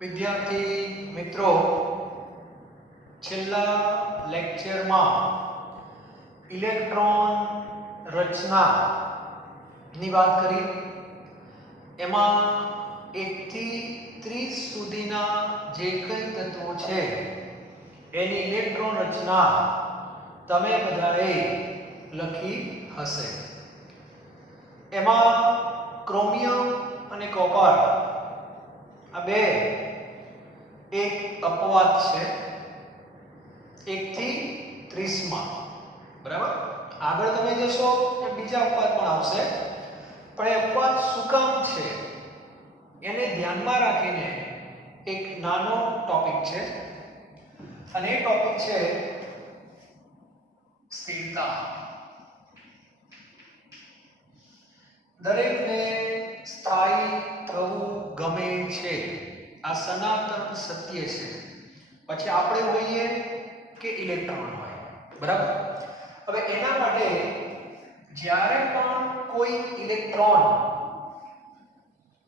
વિદ્યાર્થી મિત્રો, છેલ્લા લેક્ચરમાં ઇલેક્ટ્રોન રચનાની વાત કરી. એમાં 1 થી 30 સુધીના જે કંઈ તત્વો છે એની ઇલેક્ટ્રોન રચના તમે બધાએ લખી હશે. એમાં ક્રોમિયમ અને કોપર આ બે એક અપવાદ છે 1 થી 30 માં. બરાબર, આગળ તમે જશો તો બીજા અપવાદ પણ આવશે, પણ એ અપવાદ શું કામ છે એને ધ્યાનમાં રાખીને એક નાનો ટોપિક છે, અને એ ટોપિક છે સ્થિરતા. દરેકને સ્થાયી થવું ગમે છે, આ સનાતન સત્ય છે. પછી આપણે હોઈએ કે ઇલેક્ટ્રોન હોય. બરાબર, હવે એના માટે જ્યારે પણ કોઈ ઇલેક્ટ્રોન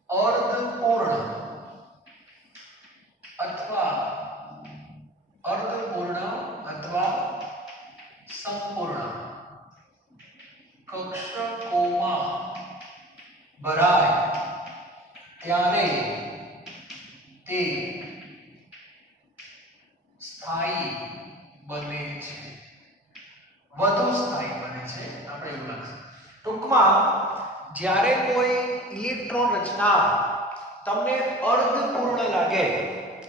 અર્ધપૂર્ણ અથવા સંપૂર્ણ કક્ષકોમાં ભરાય ત્યારે તે સ્થાયી બને છે, વધુ સ્થાયી બને છે. આપણે એવું લાગશે. ટૂંકમાં જ્યારે કોઈ ઇલેક્ટ્રોન રચના તમને અર્ધપૂર્ણ લાગે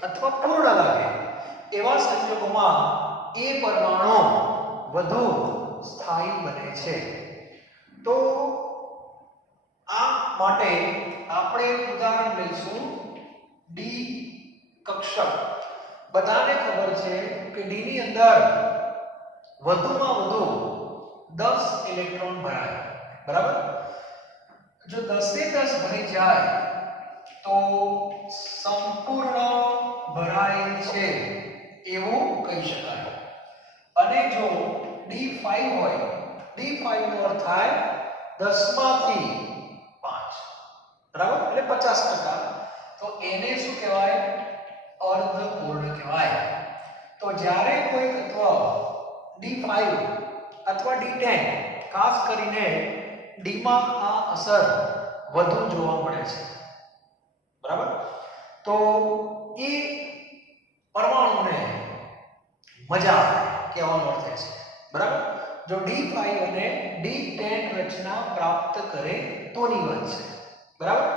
અથવા પૂર્ણ લાગે એવા સંજોગોમાં એ પરમાણુ વધુ સ્થાયી બને છે. તો આ માટે આપણે ઉદાહરણ લઈશું ડી કક્ષક. બધાને ખબર છે કે ડી ની અંદર વધુમાં વધુ 10 ઇલેક્ટ્રોન ભરાય. બરાબર, જો 10 એ 10 ભરી જાય તો સંપૂર્ણ ભરાય છે એવું કહી શકાય. અને જો D5 હોય, D5 નો અર્થ થાય 10 માંથી 5. બરાબર, એટલે 50%. તો એને શું કહેવાય? અર્ધપૂર્ણ કહેવાય. તો જ્યારે કોઈ તત્વ D5 અથવા D10, ખાસ કરીને D માં આ અસર વધુ જોવા મળે છે. બરાબર, તો એ પરમાણુને મજા આવે કહેવાનો અર્થ છે. બરાબર, જો D5 અને D10 રચના પ્રાપ્ત કરે તોની વાત છે. બરાબર,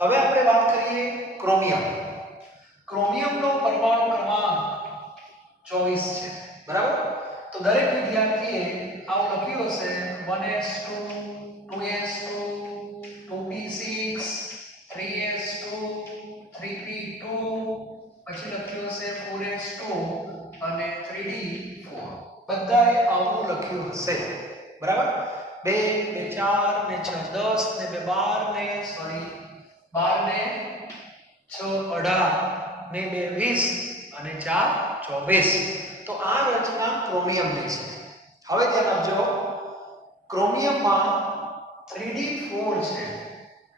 હવે આપણે વાત કરીએ ક્રોમિયમ. ક્રોમિયમનો પરમાણુ ક્રમાંક 24 છે. બરાબર, તો દરેક વિદ્યાર્થીએ આવું લખ્યું હશે 1s2 2s2 2p6 3s2 3p2, પછી લખ્યું હશે 4s2 અને 3d4. બધાએ આવું લખ્યું હશે. બરાબર, 2 ને 4 ને 6 10 ને 2 12 ને 6 18 ને 2 20 અને 4 24. તો આ રચના ક્રોમિયમની છે. હવે ધ્યાન આપજો, ક્રોમિયમમાં 3d4 છે.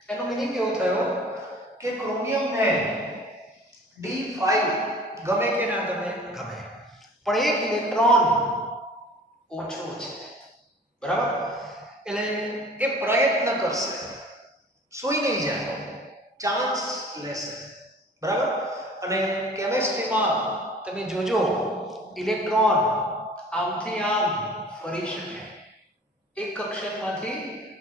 એનો મીનિંગ કેવો થયો કે ક્રોમિયમને D5 ગમે કે ના ગમે, ગમે, પણ એક ઇલેક્ટ્રોન ઓછો છે. બરાબર, એટલે એ પ્રયત્ન કરશે, સૂઈ નહીં જાય, ચાન્સ લેશે. બરાબર, અને કેમિસ્ટ્રીમાં તમે જોજો ઇલેક્ટ્રોન આમથી આમ ફરી શકે, એક કક્ષકમાંથી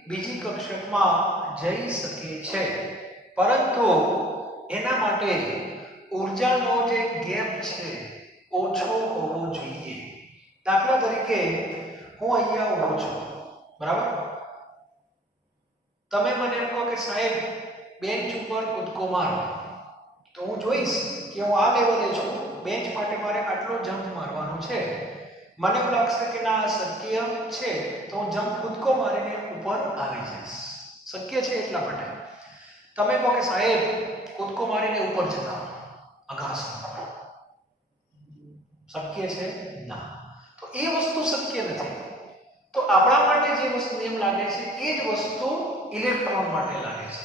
બીજી કક્ષકમાં જઈ શકે છે, પરંતુ એના માટે ઊર્જાનો જે ગેપ છે ઓછો હોવો જોઈએ. દાખલા તરીકે હું અહીંયા ઊભો છું. બરાબર, તમે મને એમ કહો કે સાહેબ બેન્ચ ઉપર કૂદકો મારો, તો હું જોઈશ કે હું આ લેવલે છું, બેન્ચ માટે મારે આટલો જમ્પ મારવાનો છે. મને એવું લાગશે કે ના શક્ય છે, તો હું જમ્પ કૂદકો મારીને ઉપર આવી જઈશ. શક્ય છે એટલા માટે. તમે કહો કે સાહેબ કૂદકો મારીને ઉપર જતા આકાશમાં, શક્ય છે ના. તો એ વસ્તુ શક્ય નથી. તો આપણા માટે જે વસ્તુ એમ લાગે છે એ જ વસ્તુ ઇલેક્ટ્રોન માટે લાગે છે.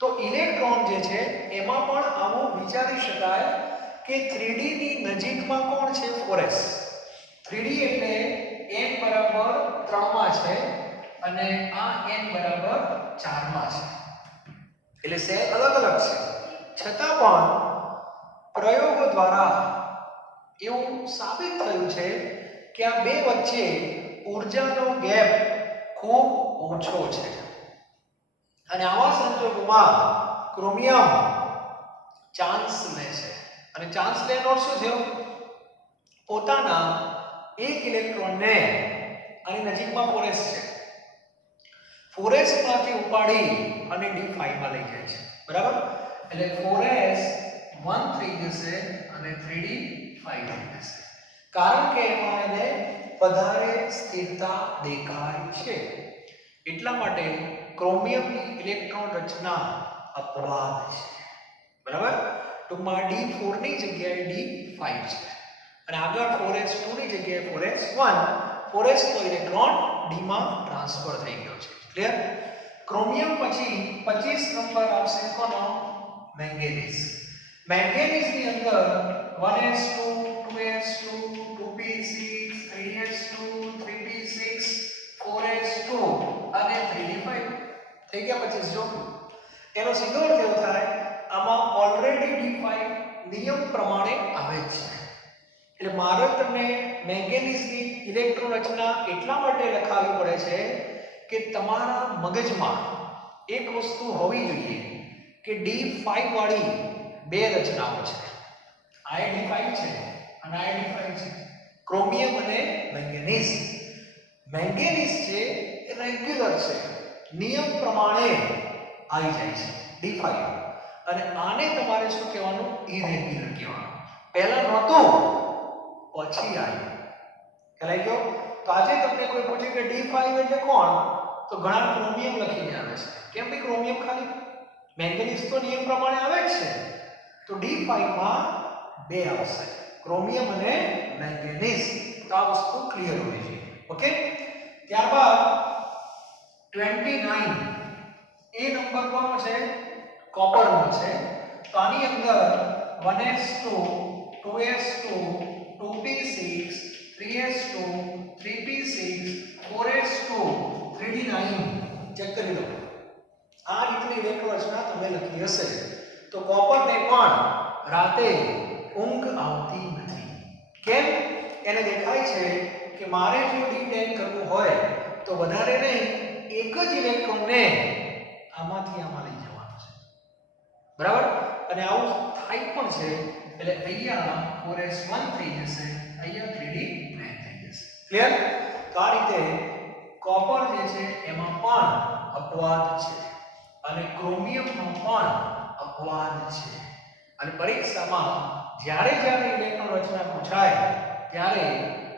તો ઇલેક્ટ્રોન જે છે એમાં પણ આવું વિચારી શકાય કે 3D ની નજીકમાં કોણ છે 4s 3D એટલે n બરાબર 3 માં છે અને આ n બરાબર 4 માં છે એટલે સેલ અલગ અલગ છે છતાં પણ પ્રયોગો દ્વારા એવું સાબિત થયું છે કે આ બે વચ્ચે ઊર્જાનો ગેપ ખૂબ ઓછો છે અને આવા સંજોગોમાં ક્રોમિયમ ચાન્સ લે છે અને ચાન્સ લેનો શું થયો પોતાના એક ઇલેક્ટ્રોનને આની નજીકમાં 4s છે 4s માંથી ઉપાડી અને d5 માં લઈ જાય છે બરાબર એટલે 4s 1 થઈ જશે અને 3d 5 થઈ જશે કારણ કે એમાં એને વધારે સ્થિરતા દેખાય છે એટલા માટે ક્રોમિયમની ઇલેક્ટ્રોન રચના અપવાદ છે બરાબર ટૂંકમાં d4 ની જગ્યાએ d5 છે અને આગળ 4s2 ની જગ્યાએ 4s1 4s નો ઇલેક્ટ્રોન d માં ટ્રાન્સફર થઈ ગયો છે ક્લિયર ક્રોમિયમ પછી 25 નંબર આવશે કોનો મેંગેનીઝ મેંગેનીઝની અંદર 1s2 2s2 2p6 3s2 3p6 4s2 અને 3d5 થઈ ગયા 25 જો એનો સીધો અર્થ એવો થાય આમાં ઓલરેડી d5 નિયમ પ્રમાણે આવે છે એટલે મારે તમને મેંગેનીઝની ઇલેક્ટ્રોન રચના એટલા માટે લખાવી પડે છે કે તમારા મગજમાં એક વસ્તુ હોવી જોઈએ કે d5 વાળી બે રચનાઓ છે આ d5 છે અને આ d5 છે ક્રોમિયમ અને મેંગેનીઝ મેંગેનીઝ છે એ રેગ્યુલર છે નિયમ પ્રમાણે આવી જાય છે d5 અને આને તમારે શું કહેવાનું ઇરેગ્યુલર કહેવાનું પહેલા નહોતું પછી આવ્યું ખ્યાલ ગયો તો આજે તમને કોઈ પૂછે કે d5 એટલે કોણ તો ઘણા ક્રોમિયમ લખીને આવે છે કેમ કે ક્રોમિયમ ખાલી મેંગેનીઝ તો નિયમ પ્રમાણે આવે જ છે તો d5 માં બે આવશે ક્રોમિયમ અને મેંગેનીઝ તો આ વસ્તુ ક્લિયર હોવી જોઈએ ઓકે ત્યારબાદ 29 એ નંબર કોનો છે કોપરનો છે તો આની અંદર 1s2 2s2 2p6 3s2 3p6 4s2 3d9 check કરી લો આ રીતની ઇલેક્ટ્રોન રચના તમે લખી હશે તો કોપરને પણ રાતે ઊંઘ આવતી નથી કેમ એને દેખાય છે કે મારે જો d10 કરવું હોય તો વધારે નહીં એક જ ઇલેક્ટ્રોનને આમાંથી આમાં લઈ જવાનો છે બરાબર અને આવું થાય પણ છે એટલે અહીંયા 4s1 થઈ જશે અહીંયા 3d9 થઈ જશે ક્લિયર તો આ રીતે કોપર જે છે એમાં પણ અપવાદ છે અને ક્રોમિયમનો પણ અપવાદ છે અને પરીક્ષામાં જ્યારે ઇલેક્ટ્રોન રચના પૂછાય ત્યારે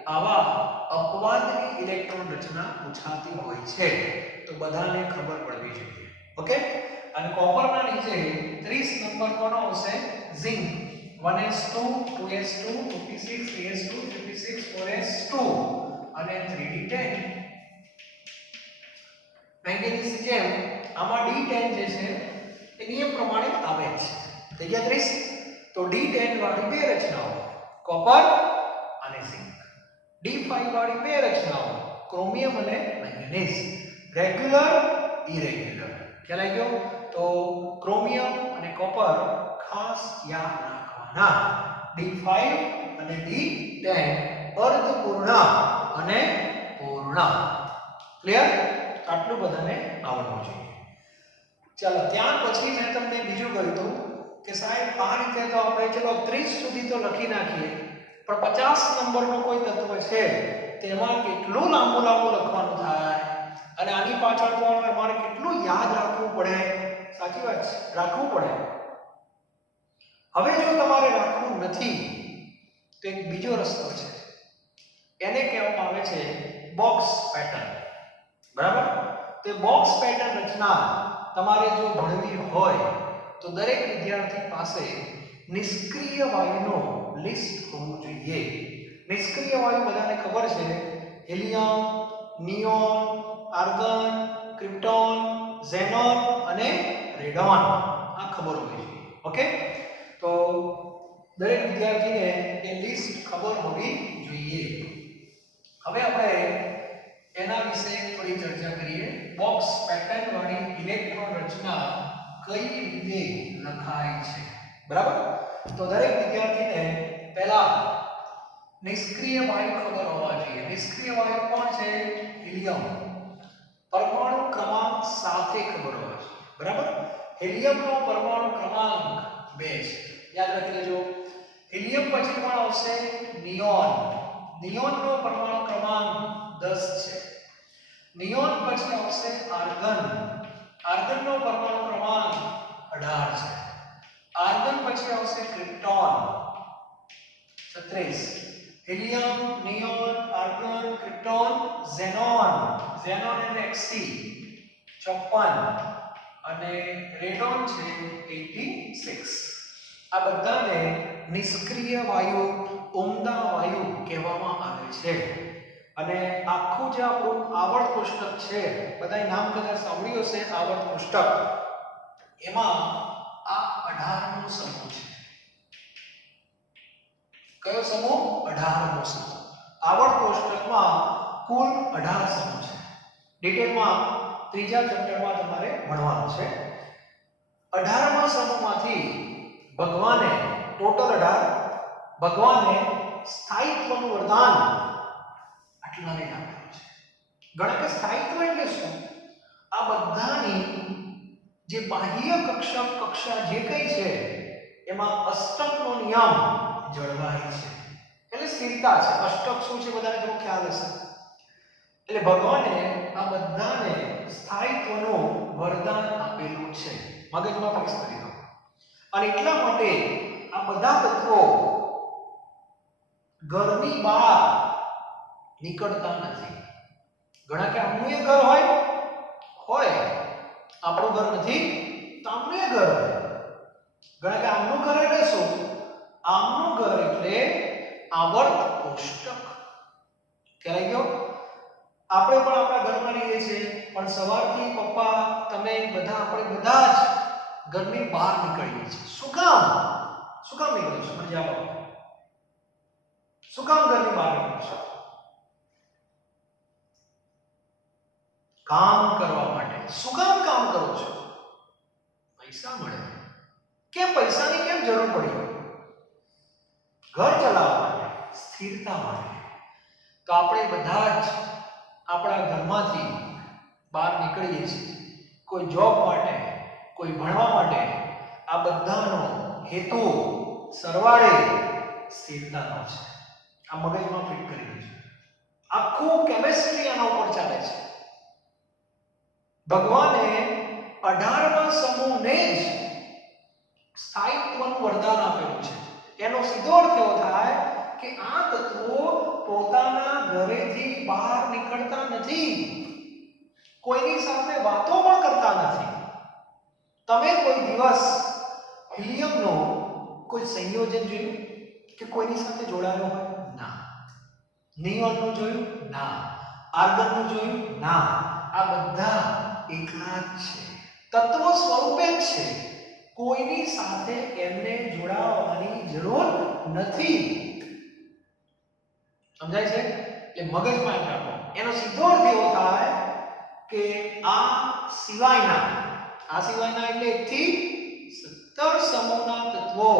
આવા અપવાદની ઇલેક્ટ્રોન રચના પૂછાતી હોય છે તો બધાને ખબર પડવી જોઈએ ઓકે અને કોપરના નીચે 30 નંબર કોનો આવશે zinc 1s2 2s2 2p6 3s2 3p6 4s2 અને 3d10 મેંગેનીઝ જેમ આમાં d10 જે છે એ નિયમ પ્રમાણે આવે છે થઈ ગયા 30 તો d10 વાળી બે રચનાઓ કોપર અને ઝિંક d5 વાળી બે રચનાઓ ક્રોમિયમ અને મેંગેનીઝ રેગ્યુલર ઇરેગ્યુલર ખ્યાલ આવી ગયો તો ક્રોમિયમ અને કોપર ખાસ યાદ રાખવાના d5 અને d10 અર્ધપૂર્ણ અને પૂર્ણ ક્લિયર આટલું બધાને આવડવું જોઈએ ચાલો ત્યાર પછી મેં તમને બીજું કહ્યું હતું કે સાહેબ આ રીતે તો આપણે ચલો 30 સુધી તો લખી નાખીએ પણ 50 નંબરનો કોઈ તત્વ છે તેમાં કેટલું લાંબુ લખવાનું થાય અને આની પાછળ તો અમારે કેટલું યાદ રાખવું પડે સાચી વાત છે રાખવું પડે હવે જો તમારે રાખવું નથી તો એક બીજો રસ્તો છે એને કહેવામાં આવે છે બોક્સ પેટર્ન બરાબર તે બોક્સ પેટર્ન રચના તમારે જો ભણવી હોય તો દરેક વિદ્યાર્થી પાસે નિષ્ક્રિય વાયુનો લિસ્ટ હોવું જોઈએ નિષ્ક્રિય વાયુ બધાને ખબર છે helium neon argon krypton xenon અને રેડોન આ ખબર હોવી જોઈએ. ઓકે, તો દરેક વિદ્યાર્થીને એ લિસ્ટ ખબર હોવી જોઈએ. હવે આપણે એના વિશે થોડી ચર્ચા કરીએ. બોક્સ પેટર્ન વાળી ઇલેક્ટ્રોન રચના કઈ રીતે લખાય છે, બરાબર? તો દરેક વિદ્યાર્થીને પહેલા નિષ્ક્રિય વાયુ ખબર હોવા જોઈએ. નિષ્ક્રિય વાયુ કોણ છે? હિલિયમ. પરમાણુ ક્રમાંક સાથે ખબર હોવા જોઈએ, બરાબર? હિલિયમનો પરમાણુ ક્રમાંક 2 છે, યાદ રાખી લેજો. હિલિયમ પછી પણ આવશે નિયોન. નિયોનનો પરમાણુ ક્રમાંક 10 છે. નિયોન પછી આવશે આર્ગન. આર્ગનનો પરમાણુ ક્રમાંક 18 છે. આર્ગન પછી આવશે krypton 36. Helium, neon, argon, krypton, xenon. Xenon એટલે Xc 54 અને રેડોન છે 86. આ બધાને નિષ્ક્રિય વાયુ, ઉમદા વાયુ કહેવામાં આવે છે. અને આખું જે આપણું આવર્ત કોષ્ટક છે, બધાય નામ કદાચ સાંભળ્યું હશે આવર્ત કોષ્ટક, એમાં આ 18 નો સમૂહ છે. કયો સમૂહ? 18 નો સમૂહ. આવર્ત કોષ્ટકમાં કુલ 18 સમૂહ છે. ડિટેલમાં ત્રીજા ચેપ્ટરમાં તમારે ભણવાનું છે. 18મા સમૂહમાંથી ભગવાને ટોટલ 18 ભગવાને સ્થાયિત્વનું વરદાન આટલાને આપ્યું છે. ગણો કે સ્થાયિત્વ એટલે શું? આ બધાની જે બાહ્ય કક્ષા જે કઈ છે એમાં અષ્ટકનો નિયમ જળવાય છે, એટલે સ્થિરતા છે. અષ્ટક શું છે બધાને થોડો ખ્યાલ હશે. એટલે ભગવાને આ બધાને સ્થાયિત્વનું વરદાન આપેલું છે. મગજમાં ફિક્સ કરી દો. અને એટલા માટે આ બધા તત્વો ઘરની બહાર નીકળતા નથી. ઘણા કે આમનું એ ઘર હોય આપણું ઘર નથી, તો આમનું એ ઘર હોય. ઘણા કે આમનું ઘર એટલે શું? આમનું ઘર એટલે આવર્ત કોષ્ટક. ખ્યાલ ગયો? આપણે પણ આપણા ઘરમાં રહીએ છીએ, પણ સવારથી પપ્પા, તમે બધા, આપણે બધા જ ઘરની બહાર નીકળીએ છીએ. શું કામ નીકળો છો? મને જવાબ આપો. શું કામ ઘરની બહાર નીકળો છો? કામ કરવા માટે. શું કામ કરો છો? પૈસા મળે. કેમ પૈસાની કેમ જરૂર પડી? ઘર ચલાવવા માટે, સ્થિરતા માટે. તો આપણે બધા જ આપણા ઘરમાંથી બહાર નીકળીએ છીએ. કોઈ જોબ માટે, કોઈ ભણવા માટે. આ બધાનો હેતુ સરવાળે સ્થિરતાનો છે. આ મગજમાં ફિટ કરી દેજો. આખું કેમિસ્ટ્રી આના ઉપર ચાલે છે. ભગવાને 18મા સમૂહને જ સ્થાયિત્વનું વરદાન આપેલું છે. એનો સીધો અર્થ એવો થાય કે આ તત્વો પોતાના ઘરેથી બહાર નીકળતા નથી, કોઈની સાથે વાતો પણ કરતા નથી. તમે કોઈ દિવસ હિલિયમનો કોઈ સંયોજન જોયું કે કોઈની સાથે જોડાયેલો હોય? ના. નિયોનનું જોયું? ના. આર્ગનનું જોયું? ના. આ બધા એકલા જ છે, તત્વ સ્વરૂપે જ છે. કોઈની સાથે એમને જોડાવાની જરૂર નથી. સમજાય છે? એટલે મગજમાં રાખો. એનો સીધો અર્થ એવો થાય કે આ સિવાયના એટલે 1 થી 17 સમૂહના તત્વો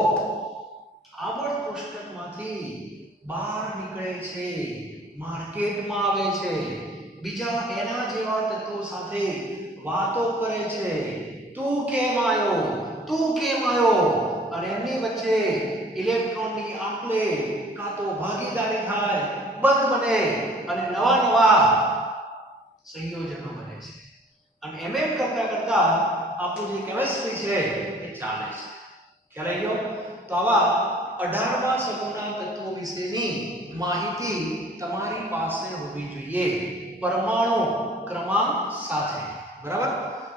આવર્ત કોષ્ટકમાંથી બહાર નીકળે છે, માર્કેટમાં આવે છે, બીજા એના જેવા તત્વો સાથે વાતો કરે છે. તું કેમ આવ્યો? અને એમની વચ્ચે ઇલેક્ટ્રોનની આપ-લે કાં તો ભાગીદારી થાય, બંધ બને અને નવા સંયોજનો બને છે. અને એમ કરતા આપણું જે કેમિસ્ટ્રી છે એ ચાલે છે. ખ્યાલ આવી ગયો? તો આવા 18મા સમૂહના તત્વો વિશેની માહિતી તમારી પાસે હોવી જોઈએ, પરમાણુ ક્રમાંક સાથે. બરાબર?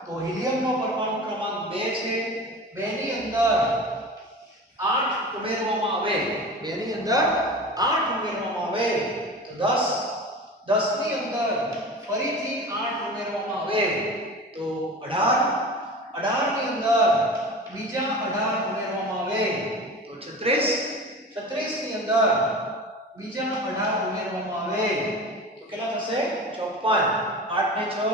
તો હિલિયમનો પરમાણુ ક્રમાંક 2 છે. 2 ની અંદર 8 ઉમેરવામાં આવે, 2 ની અંદર 8 ઉમેરવામાં આવે તો 10. 10 ની અંદર ફરીથી 8 ઉમેરવામાં આવે તો 18. 18 ની અંદર અંદર બીજા 18 ઉમેરવામાં આવે તો કેટલા થશે 54 8 ને 6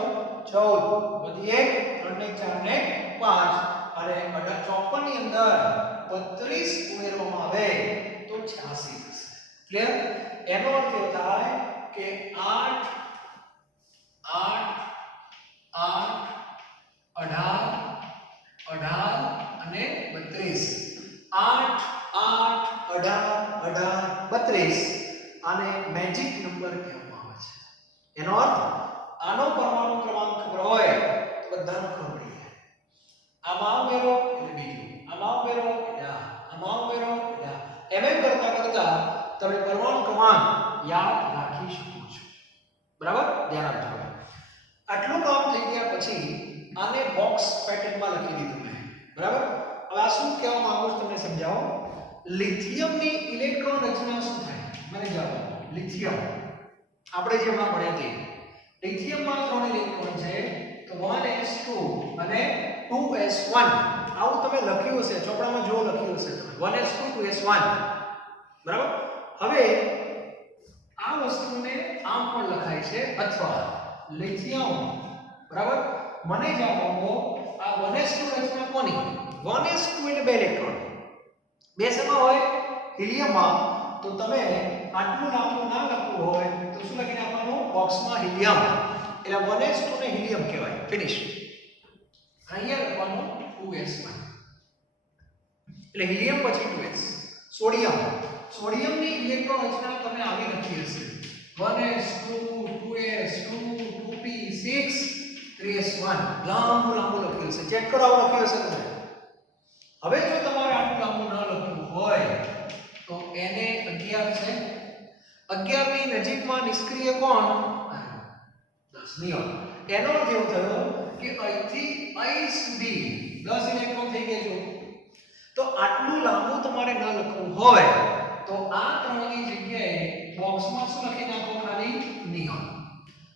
14 વધી 1 3 ને 4 ને 5 અને 54 ની અંદર 32 ઉમેરવામાં આવે તો 86 થશે ક્લિયર એનો અર્થ એ થાય કે 8 8 8 18 18 અને 32 8 8 18 18 32 આને મેજિક નંબર કહેવામાં આવે છે એનો અર્થ આનો પરમાણુ ક્રમાંક ખબર હોય તો બધાનો ખબર પડી જાય આમાં ઉમેરો એટલે બીજું આમાં ઉમેરો એટલે આમાં ઉમેરો એટલે એમ કરતા કરતા તમે પરમાણુ ક્રમાંક યાદ રાખી શકો છો બરાબર ધ્યાન આપજો આટલું કામ થઈ ગયા પછી આને બોક્સ પેટર્નમાં લખી દીધું મેં બરાબર હવે આ શું કહેવા માંગુ છું તમને સમજાવો લિથિયમની ઇલેક્ટ્રોન રચના શું થાય મને જણાવો લિથિયમ આપણે જે હમણાં ભણ્યા તે લિથિયમમાં 3 ઇલેક્ટ્રોન છે તો 1s2 અને 2s1 આવું તમે લખ્યું હશે ચોપડામાં જો લખ્યું હશે તમે 1s2 2s1 બરાબર હવે આ વસ્તુને આમ પણ લખાય છે અથવા લિથિયમ બરાબર મને જણાવો આ 1s2 રચના કોની 1s2 એટલે બે ઇલેક્ટ્રોન બે શેમાં હોય હિલિયમમાં તો તમે આટલું નામનું ના લખવું હોય તો શું લખી નાખવાનું બોક્સમાં હિલિયમ એટલે 1s2 ને હિલિયમ કહેવાય ફિનિશ અહીંયા લખવાનું 2s1 એટલે હિલિયમ પછી 2s સોડિયમ સોડિયમની ઇલેક્ટ્રોન રચના તમે આવી લખી હશે 1s2 2s2 2p6 3s1 લાંબુ લખ્યું છે ચેક કરો આવું લખ્યું હશે તમે હવે જો તમારે આટલું લાંબુ ન લખવું હોય તો એને 11 છે 11 ની નજીકમાં નિષ્ક્રિય કોણ 10 નિયોન એનો અર્થ એવો થયો કે અહીંથી અહીં સુધી 10 ઇલેક્ટ્રોન થઈ ગયા જો તો આટલું લાંબુ તમારે ન લખવું હોય તો આ ત્રણની જગ્યાએ બોક્સમાં શું લખી નાખો ખાલી નિયોન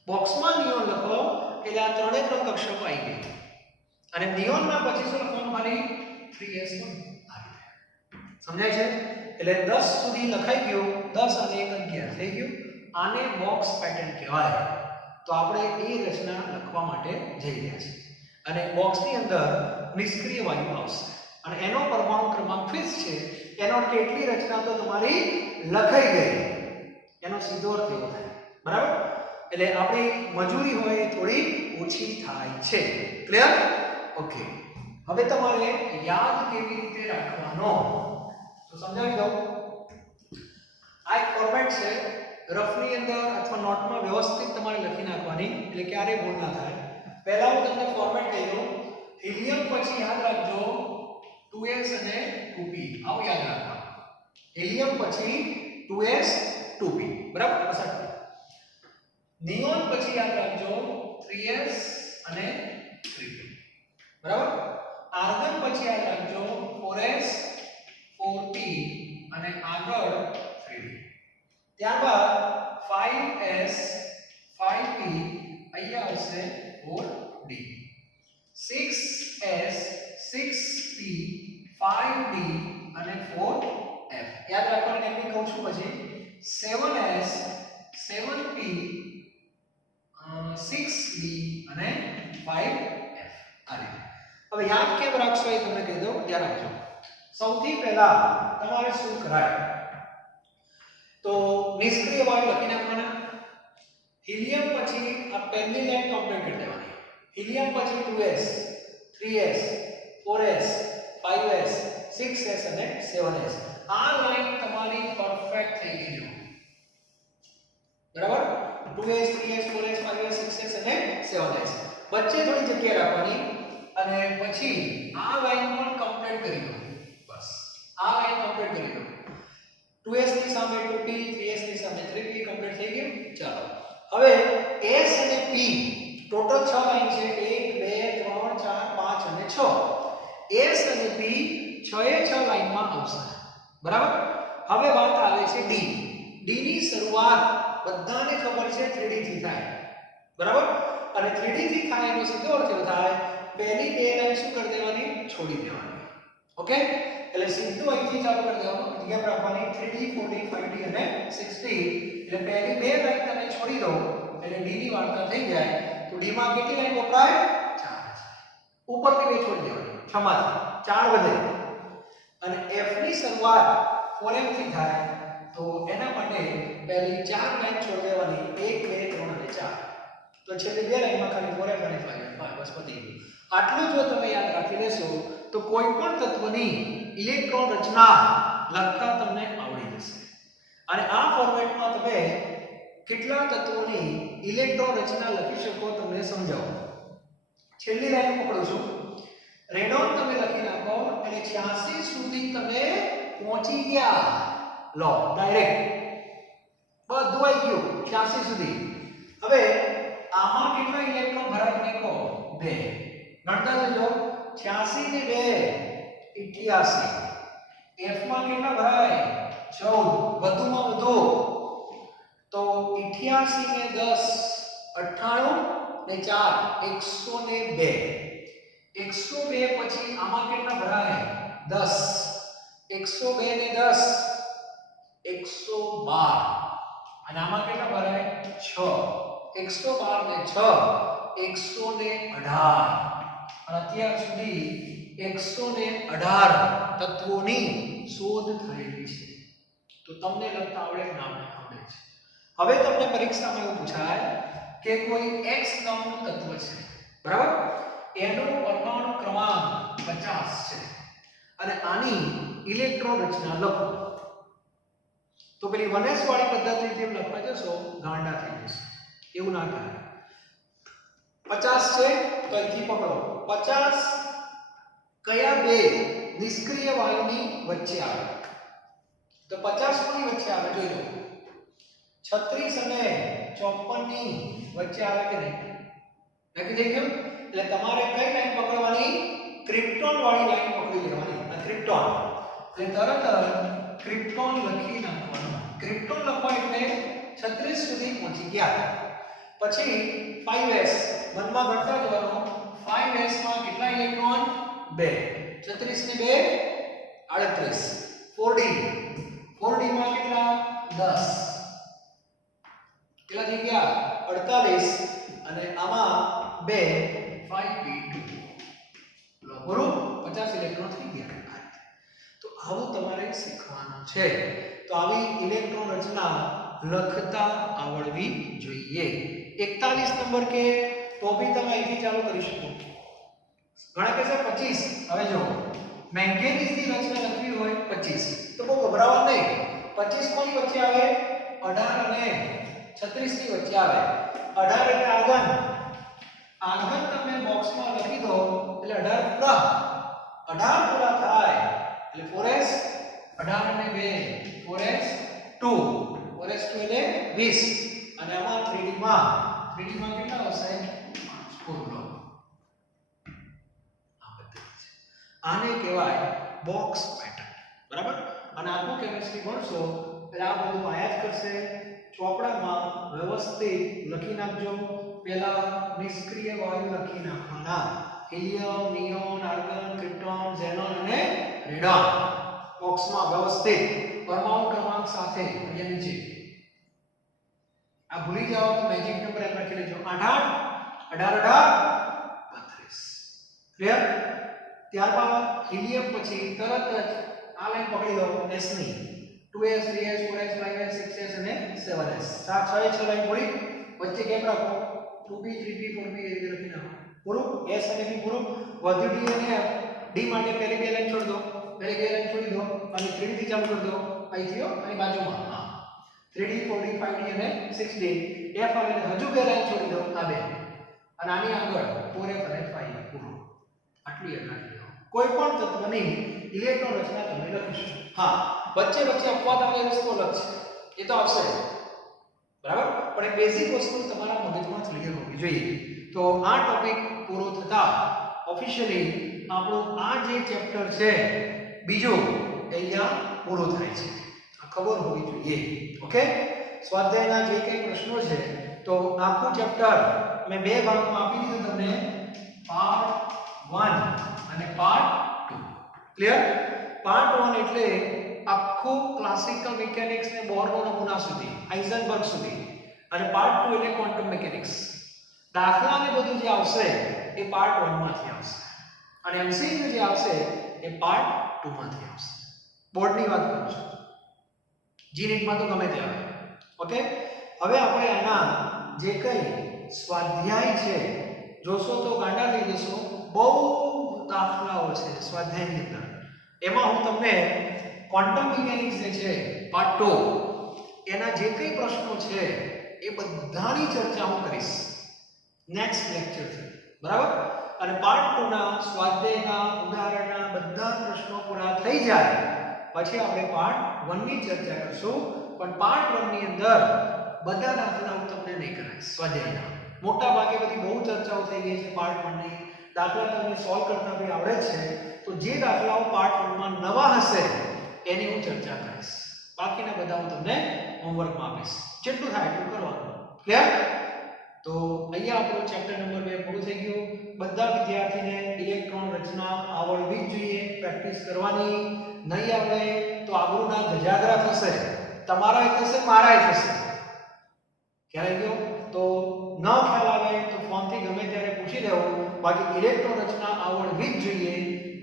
બોક્સમાં નિયોન લખો એટલે આ ત્રણે ત્રણ કક્ષકો આવી ગઈ અને નિયોનના પછી શું લખવાનું ખાલી 3s1 સમજાય છે એટલે 10 સુધી લખાઈ ગયું 10 અને 1 11 થઈ ગયું આને બોક્સ પેટર્ન કહેવાય તો આપણે એ રચના લખવા માટે જઈ રહ્યા છીએ અને બોક્સની અંદર નિષ્ક્રિય વાયુ આવશે અને એનો પરમાણુ ક્રમાંક ફિક્સ છે એનો કેટલી રચના તો તમારી લખાઈ ગઈ એનો સીધો અર્થ એવો થાય બરાબર એટલે આપણી મજૂરી હોય એ થોડી ઓછી થાય છે ક્લિયર ઓકે હવે તમારે યાદ કેવી રીતે રાખવાનો તો સમજાવી દઉં આ એક ફોર્મેટ છે રફની અંદર અથવા નોટમાં વ્યવસ્થિત તમારે લખી નાખવાની એટલે ક્યારેય ભૂલ ના થાય પહેલા હું તમને ફોર્મેટ કહી દઉં હિલિયમ પછી યાદ રાખજો 2s અને 2p આવું યાદ રાખવાનું હિલિયમ પછી 2s 2p બરાબર પસંદ નિયોન પછી યાદ રાખજો 3s અને 3p બરાબર આર્ગન પછી યાદ રાખજો 4s 4p અને આગળ 3p ત્યારબાદ 5s 5p અહીંયા આવશે 4d 6s 6p 5d અને 4f યાદ રાખવાની ટેકનિક કહું છું પછી 7s 7p 6d અને 5f આ રીતે હવે યાદ કેમ રાખશો એ તમને કહી દઉં ધ્યાન રાખજો સૌથી પહેલા તમારે શું કરાય તો નિષ્ક્રિય વાયુ લખી નાખવાના હિલિયમ પછી આ પહેલી લાઈન કમ્પ્લીટ કરી દેવાની હિલિયમ પછી 2s 3s 4s 5s 6s અને 7s આ લાઈન તમારી પરફેક્ટ થઈ ગઈ છે બરાબર 2s 3s 4s 5s 6s અને 7s વચ્ચે થોડી જગ્યા રાખવાની અને પછી આ લાઈન પણ કમ્પ્લીટ કરી દો બસ આ લાઈન કમ્પ્લીટ કરી દો 2s ની સામે 2p 3s ની સામે 3p કમ્પ્લીટ થઈ ગયું ચાલો હવે s અને p ટોટલ 6 લાઈન છે 1 2 3 4 5 અને 6 s અને p 6 એ 6 લાઈનમાં આવશે બરાબર હવે વાત આવે છે d d ની શરૂઆત બધાને ખબર છે 3d થી થાય બરાબર અને 3d થી થાય એનો સીધો અર્થ એવો થાય પહેલી બે લાઈન શું કરી દેવાની છોડી દેવાની ઓકે એટલે સીધું અહીંથી ચાલુ કરી દેવાનું કેમ રાખવાની 3D 4D 5D અને 6D એટલે પહેલી બે લાઈન તમે છોડી દો એટલે D ની વાર્તા થઈ જાય તો D માં કેટલી લાઈન વપરાય 4 છે ઉપરની બે છોડી દેવાની છમાંથી 4 વધે અને F ની શરૂઆત 4M થી થાય તો એના માટે પહેલી 4 લાઈન છોડી દેવાની 1 2 3 અને 4 તો છેલ્લી બે લાઈનમાં ખાલી 4F અને 5 બસ પતી ગયું આટલું જો તમે યાદ રાખી લેશો તો કોઈ પણ તત્વની ઇલેક્ટ્રોન રચના લખતા તમને આવડી જશે અને આ ફોર્મેટમાં તમે કેટલા તત્વોની ઇલેક્ટ્રોન રચના લખી શકો તમને સમજાવું છેલ્લી લાઈન પકડું છું રેડોન તમે લખી નાખો એટલે 86 સુધી તમે પહોંચી ગયા લો ડાયરેક્ટ બધું આવી ગયું 86 સુધી હવે આમાં કેટલા ઇલેક્ટ્રોન ભરાય મને કહો 2 ગણતા જજો 86 ને 2 88 F માં કેટલા ભરાય 14 વધુમાં વધુ તો 88 ને 10 98 ને 4 102 102 પછી આમાં કેટલા ભરાય 10 102 ને 10 112 અને આમાં કેટલા ભરાય 6 112 ને 6 118 અને અત્યાર સુધી 118 તત્વોની શોધ થયેલી છે તો તમને લગતા આવડે કે ના આવડે છે હવે તમને પરીક્ષામાં એવું પૂછાય કે કોઈ x નામનું તત્વ છે બરાબર એનો પરમાણુ ક્રમાંક 50 છે અને આની ઇલેક્ટ્રોન રચના લખો તો પેલી 1s વાળી પદ્ધતિથી લખવા જશો ગાંડા થઈ જશે એવું ના થાય 50 છે તો અહીંથી પકડો 50 કયા બે નિષ્ક્રિય વાયુની વચ્ચે આવે તો 50 કોની વચ્ચે આવે જોઈ લો 36 અને 54 ની વચ્ચે આવે કે નહીં લખી દઈ ગયું એટલે તમારે કઈ લાઈન પકડવાની ક્રિપ્ટોન વાળી લાઈન પકડી લેવાની આ ક્રિપ્ટોન એટલે તરત ક્રિપ્ટોન લખી નાખવાનું ક્રિપ્ટોન લખવા એટલે 36 સુધી પહોંચી ગયા પછી 5s મનમાં ગણતા જવાનું 5s માં કેટલા ઇલેક્ટ્રોન 2 36 ને 2 38 4d માં કેટલા 10 કેટલા થઈ ગયા 48 અને આમાં 2 5p2 બરોબર 50 ઇલેક્ટ્રોન થઈ ગયા તો આવું તમારે શીખવાનું છે તો આવી ઇલેક્ટ્રોન રચના લખતા આવડવી જોઈએ 41 નંબર કે તો ભી તમે અહીંથી ચાલુ કરી શકો ઘણા કહેશે 25 હવે જો મેંગેનીઝની રચના લખવી હોય 25 તો બહુ ગભરાવા નહીં 25 કોની વચ્ચે આવે 18 અને 36 ની વચ્ચે આવે 18 એટલે આર્ગન તમે બોક્સમાં લખી દો એટલે 18 પૂરા થાય એટલે 4s 18 અને 2 4s2 એટલે 20 અને આમાં 3d માં કેટલા આવશે 5 આને કહેવાય બોક્સ પેટર્ન બરાબર અને આનું કેમિસ્ટ્રી ભણશો એટલે આ બધું આયાત કરશે ચોપડામાં વ્યવસ્થિત લખી નાખજો પહેલા નિષ્ક્રિય વાયુ લખી નાખવાના helium neon argon krypton xenon અને રેડોન બોક્સમાં વ્યવસ્થિત પરમાણુ ક્રમાંક સાથે અહીંયા નીચે આ ભૂલી જાઓ તો મેજિક નંબર એમ લખી લેજો 32 ક્લિયર ત્યારબાદ હિલિયમ પછી તરત જ આ લાઈન પકડી લો s ની 2s 3s 4s 5s 6s અને 7s આ 6 લાઈન પડી વચ્ચે ગેપ રાખો 2p 3p 4p એ રીતે લખી નાખો પૂરું s અને p પૂરું વધુ d અને f d માટે પહેલી બે લાઈન છોડ દો પહેલી બે લાઈન છોડી દો અને 3d થી ચાલુ કરી દો અહીંથી અને બાજુમાં હા 3d 4d 5d અને 6d f આવે હજુ બે લાઈન છોડી દો આ બે અને આની આગળ 4f અને 5 પૂરું આટલું યાદ રાખી લો કોઈ પણ તત્વની ઇલેક્ટ્રોન રચના તમે લખીશું હા વચ્ચે વચ્ચે અપવાદ આવે વસ્તુ અલગ છે એ તો આવશે બરાબર પણ એક બેઝિક વસ્તુ તમારા મગજમાં ક્લિયર હોવી જોઈએ તો આ ટોપિક પૂરો થતા ઓફિશિયલી આપણું આ જે ચેપ્ટર છે બીજો અહીંયા પૂરો થાય છે આ ખબર હોવી જોઈએ ઓકે સ્વાધ્યાયના જે કંઈ પ્રશ્નો છે તો આખું ચેપ્ટર મેં બે ભાગમાં આપી દીધું તમને પાર્ટ 1 અને પાર્ટ 2 ક્લિયર પાર્ટ 1 એટલે આખું આખું ક્લાસિકલ મિકેનિક્સ ને બોરના નમૂના સુધી હાઇઝનબર્ગ સુધી અને પાર્ટ 2 એટલે ક્વોન્ટમ મિકેનિક્સ દાખલા ને બધું જે આવશે એ પાર્ટ 1 માંથી આવશે અને એમસીક્યુ જે આવશે એ પાર્ટ 2 માંથી આવશે બોર્ડની વાત કરું છું જીનીટમાં તો ગમે તે આવે ઓકે હવે આપણે આના જે કઈ સ્વાધ્યાય છે જોશો તો ગાંડા થઈ જશો બહુ દાખલાઓ છે સ્વાધ્યાયની અંદર એમાં હું તમને ક્વોન્ટમ મિકેનિક્સ જે છે પાર્ટ 2 એના જે કઈ પ્રશ્નો છે એ બધાની ચર્ચા હું કરીશ નેક્સ્ટ લેક્ચર થી બરાબર અને પાર્ટ 2 ના સ્વાધ્યાયના ઉદાહરણના બધા પ્રશ્નો પૂરા થઈ જાય પછી આપણે પાર્ટ 1 ની ચર્ચા કરશું પણ પાર્ટ 1 ની અંદર બધા દાખલાઓ તમને નહીં કરાઈશ સ્વાધ્યાયના મોટા ભાગે બધી બહુ ચર્ચાઓ થઈ ગઈ છે પાર્ટ 1 ની દાખલા તમને સોલ્વ કરતા બી આવડે છે તો જે દાખલાઓ પાર્ટ 1 માં નવા હશે એની હું ચર્ચા કરીશ બાકીના બધા હું તમને હોમવર્કમાં આપીશ જેટલું થાય એટલું કરવાનું ક્લિયર તો અહીંયા આપણું ચેપ્ટર નંબર 2 પૂરું થઈ ગયું બધા વિદ્યાર્થીને ઇલેક્ટ્રોન રચના આવડવી જ જોઈએ પ્રેક્ટિસ કરવાની નહીં આવડે તો આબરૂના ગજાગરા થશે તમારાય થશે મારાય થશે ખ્યાલ આવી ગયો તો ન ખ્યાલ આવે તો ફોનથી ગમે ત્યારે પૂછી લેવો બાકી ઇલેક્ટ્રોન રચના આવડવી જ જોઈએ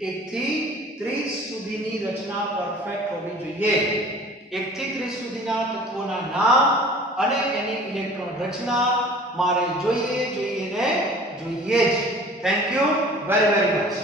1 થી 30 સુધીની રચના પરફેક્ટ હોવી જોઈએ 1 થી 30 સુધીના તત્વોના નામ અને એની ઇલેક્ટ્રોન રચના મારે જોઈએ ને જોઈએ જ thank you very very much